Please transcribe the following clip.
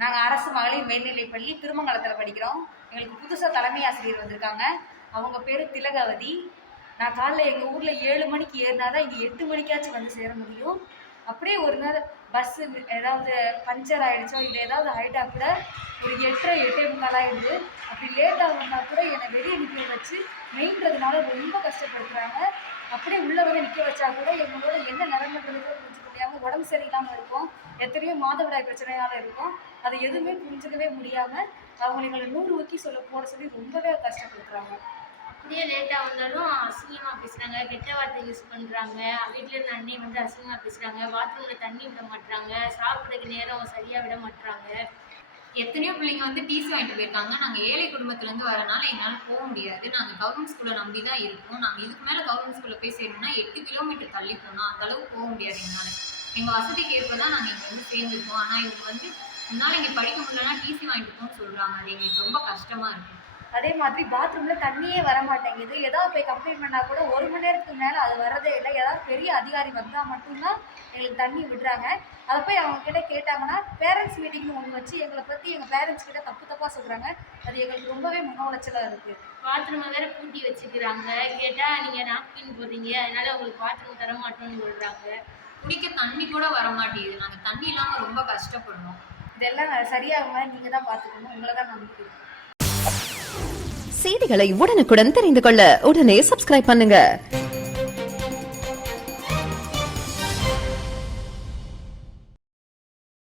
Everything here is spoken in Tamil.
நாங்கள் அரசு மகளிர் மேல்நிலைப்பள்ளி திருமங்கலத்தில் படிக்கிறோம். எங்களுக்கு புதுசாக தலைமை ஆசிரியர் வந்திருக்காங்க. அவங்க பேர் திலகவதி. நான் காலைல எங்கள் ஊரில் 7 மணிக்கு ஏறினா தான் இங்கே 8 மணிக்காச்சும் வந்து சேர முடியும். அப்படியே ஒரு நேரம் பஸ்ஸு ஏதாவது பஞ்சர் ஆகிடுச்சோ இல்லை ஏதாவது ஆகிட்டா கூட ஒரு 8:30 8:45 ஆகிடுது. அப்படி லேட்டாக வந்தால் கூட என்னை வெளியே நிற்க வச்சு மெயின்றதுனால ரொம்ப கஷ்டப்படுத்துகிறாங்க. அப்படியே உள்ளே வந்து நிற்க வச்சா கூட எங்களோட என்ன நிலைமைன்றதுக்கு புரிஞ்சுக்க முடியாமல் உடம்பு சரியில்லாமல் இருக்கும். எத்தனையோ மாதவிடாய் பிரச்சனையால் இருக்கும். அதை எதுவுமே புரிஞ்சுக்கவே முடியாமல் அவங்க எங்களை 100 ஊக்கி போட சொல்லி ரொம்பவே கஷ்டப்படுத்துகிறாங்க. அப்படியே லேட்டாக வந்தாலும் அசிங்கமாக பேசுகிறாங்க, கெட்ட வார்த்தை யூஸ் பண்ணுறாங்க. வீட்டில் இருந்த அண்ணே வந்து அசிங்கமாக பேசுகிறாங்க. பாத்ரூமில் தண்ணி விட மாட்டுறாங்க, சாப்பிட்றதுக்கு நேரம் சரியாக விட மாட்டுறாங்க. எத்தனையோ பிள்ளைங்க வந்து டிசி வாங்கிட்டு போயிருக்காங்க. நாங்கள் ஏழை குடும்பத்துலேருந்து வரனால எங்களால் போக முடியாது. நாங்கள் கவர்மெண்ட் ஸ்கூலை நம்பி தான் இருக்கோம். நாங்கள் இதுக்கு மேலே கவர்மெண்ட் ஸ்கூலில் போய் சேரணும்னா 8 கிலோமீட்டர் தள்ளி போனோம். அந்தளவுக்கு போக முடியாது எங்களால். எங்கள் வசதிக்கு ஏற்ப தான் நாங்கள் இங்கே வந்து சேர்ந்துருக்கோம். ஆனால் இவங்க வந்து முன்னால் இங்கே படிக்க முடியலன்னா டிசி வாங்கிட்டு போகணும்னு சொல்கிறாங்க. அது எங்களுக்கு ரொம்ப கஷ்டமாக இருக்குது. அதே மாதிரி பாத்ரூமில் தண்ணியே வர மாட்டேங்குது. ஏதாவது போய் கம்ப்ளைண்ட் பண்ணால் கூட 1 மணி நேரத்துக்கு மேலே அது வரதே இல்லை. ஏதாவது பெரிய அதிகாரி வந்தால் மட்டும்தான் எங்களுக்கு தண்ணி விடுறாங்க. அதை போய் அவங்க கிட்ட கேட்டாங்கன்னா பேரண்ட்ஸ் மீட்டிங்னு ஒன்று வச்சு எங்களை பற்றி எங்கள் பேரண்ட்ஸ் கிட்ட தப்பாக சொல்கிறாங்க. அது எங்களுக்கு ரொம்பவே மன உளைச்சலாக இருக்குது. பாத்ரூமை வேற பூட்டி வச்சுக்கிறாங்க. கேட்டால் நீங்கள் நாப்கின் போடுறீங்க, அதனால உங்களுக்கு பாத்ரூம் தர மாட்டோம்னு சொல்கிறாங்க. குடிக்க தண்ணி கூட வர மாட்டேங்குது. நாங்கள் தண்ணி இல்லாமல் ரொம்ப கஷ்டப்படுறோம். இதெல்லாம் சரியாக நீங்கள் தான் பார்த்துக்கணும். உங்களை தான் நம்பிக்கை. செய்திகளை உடனுக்குடன் தெரிந்து கொள்ள உடனே சப்ஸ்கிரைப் பண்ணுங்க.